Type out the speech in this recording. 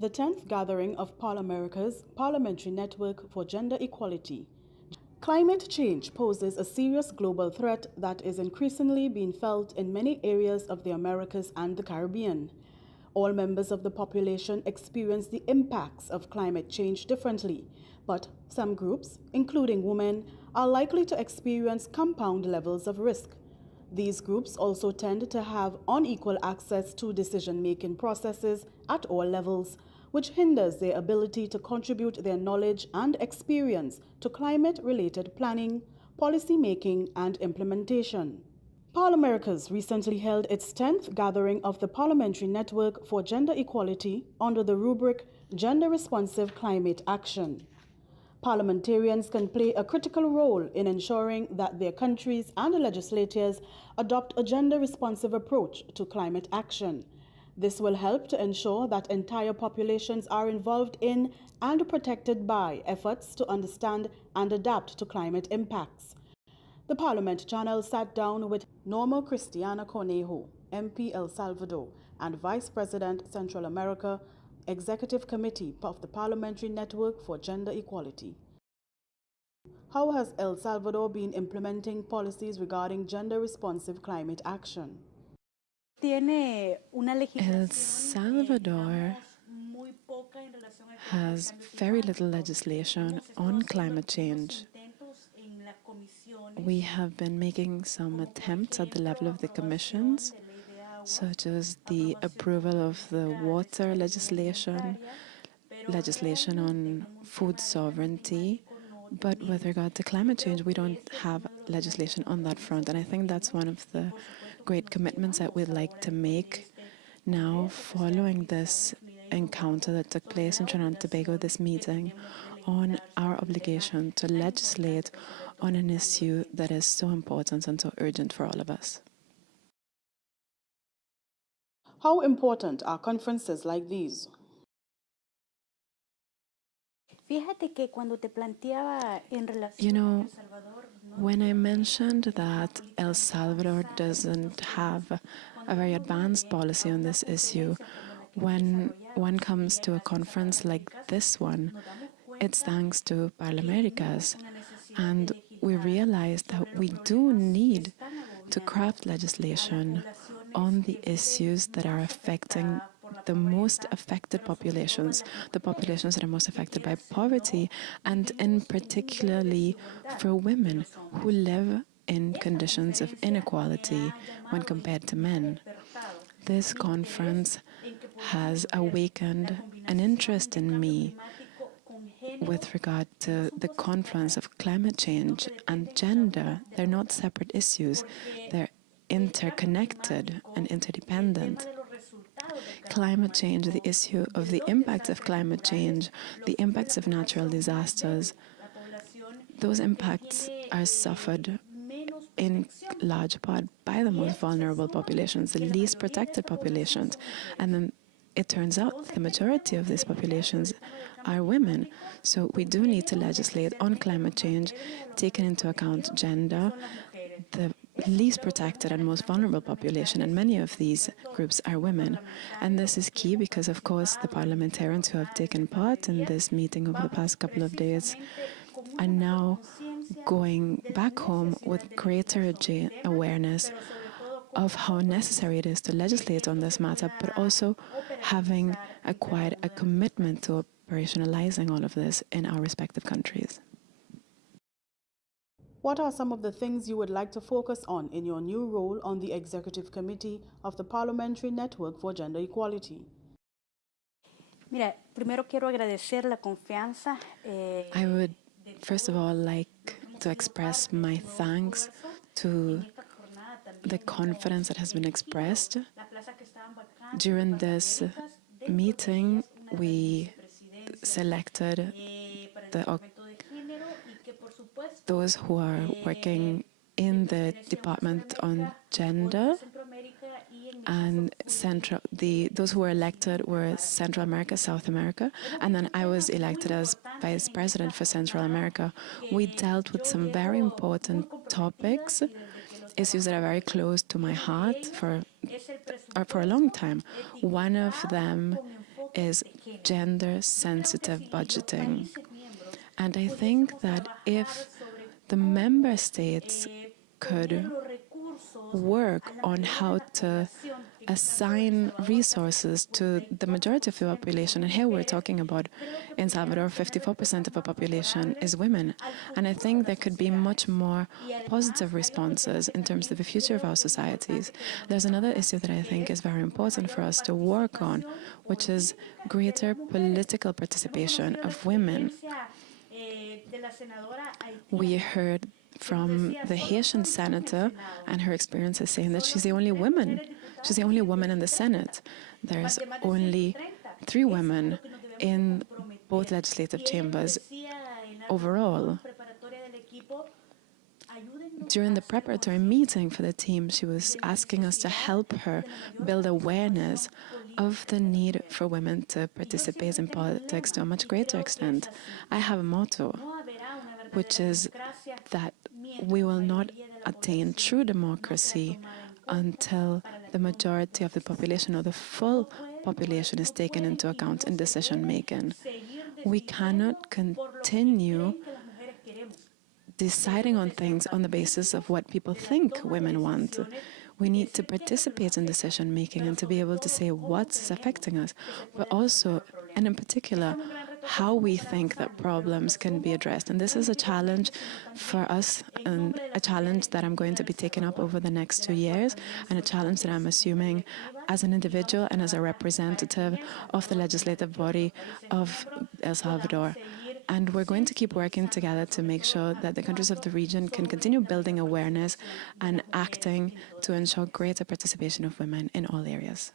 The 10th gathering of ParlAmericas, Parliamentary Network for Gender Equality. Climate change poses a serious global threat that is increasingly being felt in many areas of the Americas and the Caribbean. All members of the population experience the impacts of climate change differently, but some groups, including women, are likely to experience compound levels of risk. These groups also tend to have unequal access to decision-making processes at all levels, which hinders their ability to contribute their knowledge and experience to climate-related planning, policy making, and implementation. ParlAmericas recently held its 10th gathering of the Parliamentary Network for Gender Equality under the rubric Gender-Responsive Climate Action. Parliamentarians can play a critical role in ensuring that their countries and legislators adopt a gender-responsive approach to climate action. This will help to ensure that entire populations are involved in and protected by efforts to understand and adapt to climate impacts. The Parliament channel sat down with Norma Cristina Cornejo, MP El Salvador, and Vice President Central America, Executive Committee of the Parliamentary Network for Gender Equality. How has El Salvador been implementing policies regarding gender-responsive climate action? El Salvador has very little legislation on climate change. We have been making some attempts at the level of the commissions, such as the approval of the water legislation, legislation on food sovereignty, but with regard to climate change, we don't have legislation on that front, and I think that's one of the great commitments that we'd like to make now following this encounter that took place in Trinidad and Tobago, this meeting, on our obligation to legislate on an issue that is so important and so urgent for all of us. How important are conferences like these? You know, when I mentioned that El Salvador doesn't have a very advanced policy on this issue, when one comes to a conference like this one, it's thanks to ParlAmericas. And we realize that we do need to craft legislation on the issues that are affecting the most affected populations, the populations that are most affected by poverty, and in particularly for women who live in conditions of inequality when compared to men. This conference has awakened an interest in me with regard to the confluence of climate change and gender. They're not separate issues. They're interconnected and interdependent. Climate change, the issue of the impacts of climate change, the impacts of natural disasters, those impacts are suffered in large part by the most vulnerable populations, the least protected populations. And then it turns out the majority of these populations are women. So we do need to legislate on climate change, taking into account gender, the least protected and most vulnerable population, and many of these groups are women. And this is key because, of course, the parliamentarians who have taken part in this meeting over the past couple of days are now going back home with greater awareness of how necessary it is to legislate on this matter, but also having acquired a commitment to operationalizing all of this in our respective countries. What are some of the things you would like to focus on in your new role on the Executive Committee of the Parliamentary Network for Gender Equality? I would first of all like to express my thanks to the confidence that has been expressed. During this meeting, we selected those who are working in the Department on Gender, and those who were elected were Central America, South America, and then I was elected as Vice President for Central America. We dealt with some very important topics, issues that are very close to my heart for a long time. One of them is gender-sensitive budgeting. And I think that if the member states could work on how to assign resources to the majority of the population, and here we're talking about in Salvador, 54% of the population is women, and I think there could be much more positive responses in terms of the future of our societies. There's another issue that I think is very important for us to work on, which is greater political participation of women. We heard from the Haitian senator and her experiences saying that she's the only woman. She's the only woman in the Senate. There's only 3 women in both legislative chambers overall. During the preparatory meeting for the team, she was asking us to help her build awareness of the need for women to participate in politics to a much greater extent. I have a motto, which is that we will not attain true democracy until the majority of the population or the full population is taken into account in decision making. We cannot continue deciding on things on the basis of what people think women want. We need to participate in decision making and to be able to say what's affecting us, but also, and in particular, how we think that problems can be addressed. And this is a challenge for us, and a challenge that I'm going to be taking up over the next 2 years, and a challenge that I'm assuming as an individual and as a representative of the legislative body of El Salvador. And we're going to keep working together to make sure that the countries of the region can continue building awareness and acting to ensure greater participation of women in all areas.